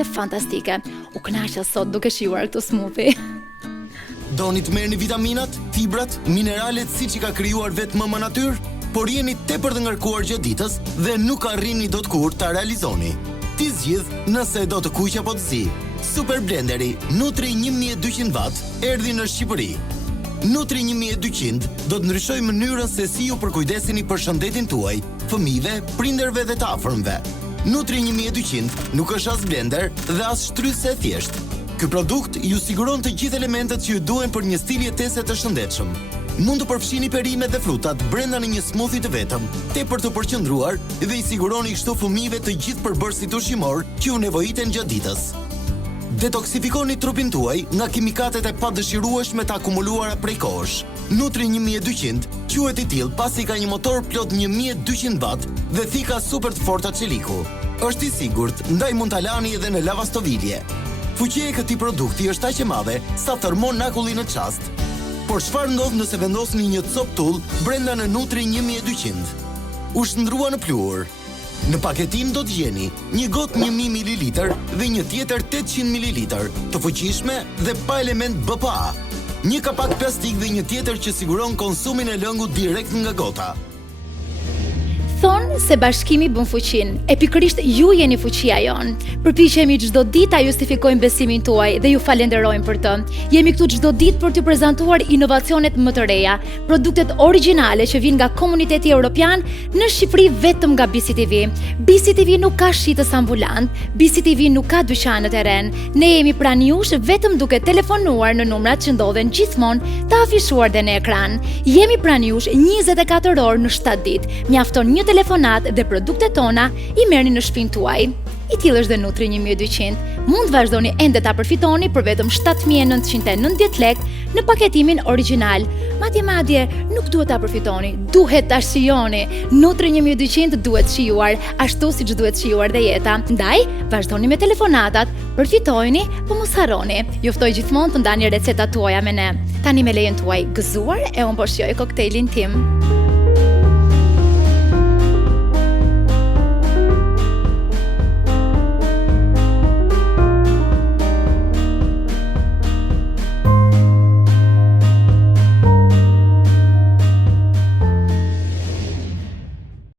përshtypje fantastike. U kënaqja sot duke shijuar këtë smoothie. Doni të merrni vitaminat, fibrat, mineralet siç i ka krijuar vetë mama natyrë, por jeni tepër të ngarkuar gjatë ditës dhe nuk arrini dot kur ta realizoni. Ti zgjidh nëse do të kuq apo të zi. Super blenderi Nutri 1200 watt erdhi në Shqipëri. Nutri 1200 do të ndryshojë mënyrën se si ju përkujdeseni për shëndetin tuaj, fëmijëve, prindërve dhe të afërmve. Nutri 1200 nuk është as blender dhe as shtrydhese thjeshtë. Ky produkt ju siguron të gjithë elementet që ju duhen për një stil jetese të shëndetshëm. Mund të përfshini perimet dhe frutat brenda në një smoothie të vetëm, tepër të përqendruar dhe i siguroni kështu fëmijëve të gjithë përbërësit ushqimor që ju nevojiten gjatë ditës. Detoksifikoni trupin tuaj nga kimikatet e padëshirueshme të akumuluara prej kohësh. Nutri 1200 quhet i tillë pasi ka një motor plot 1200 watt dhe Thika super të forta çeliku. Është i sigurt, ndaj mund ta lani edhe në lavastovilje. Fuqia e këtij produkti është aq e madhe sa thërmon akulli në çast. Por çfarë ndodh nëse vendosni një copë tull brenda në Nutri 1200? U shndrua në pluhur. Në paketim do të gjeni një gotë 1000 ml dhe një tjetër 800 ml, të fuqishme dhe pa element BPA. Një kapak plastik dhe një tjetër që siguron konsumin e lëngut direkt nga Gota. Thonë se bashkimi bën fuqin, e pikërisht ju jeni fuqia jon. Përpiqemi çdo ditë ta justifikojmë besimin tuaj dhe ju falenderojmë për të. Jemi këtu çdo ditë për t'ju prezantuar inovacionet më të reja, produktet origjinale që vijnë nga komuniteti evropian në Shqipëri vetëm nga BCTV. BCTV nuk ka shitës ambulant, BCTV nuk ka dyqane të rënë. Ne jemi pranë jush vetëm duke telefonuar në numrat që ndodhen gjithmonë të afishuar dhe në ekran. Jemi pranë jush 24 orë në 7 ditë. Mjafton një telefonat dhe produktet tona i merrni në shtëpinë tuaj. I tillë është dhe Nutri 1200. Mund vazhdoni ende ta përfitoni për vetëm 7.990 lekë në paketimin origjinal. Madje nuk duhet ta përfitoni, duhet ta shijoni. Nutri 1200 duhet shijuar, ashtu siç duhet shijuar dhe jeta. Ndaj, vazhdoni me telefonatat, përfitojeni, po mos harroni. Ju ftoj gjithmonë të ndani recetat tuaja me ne. Tani me lejen tuaj gëzuar e unë po shijoj koktelin tim.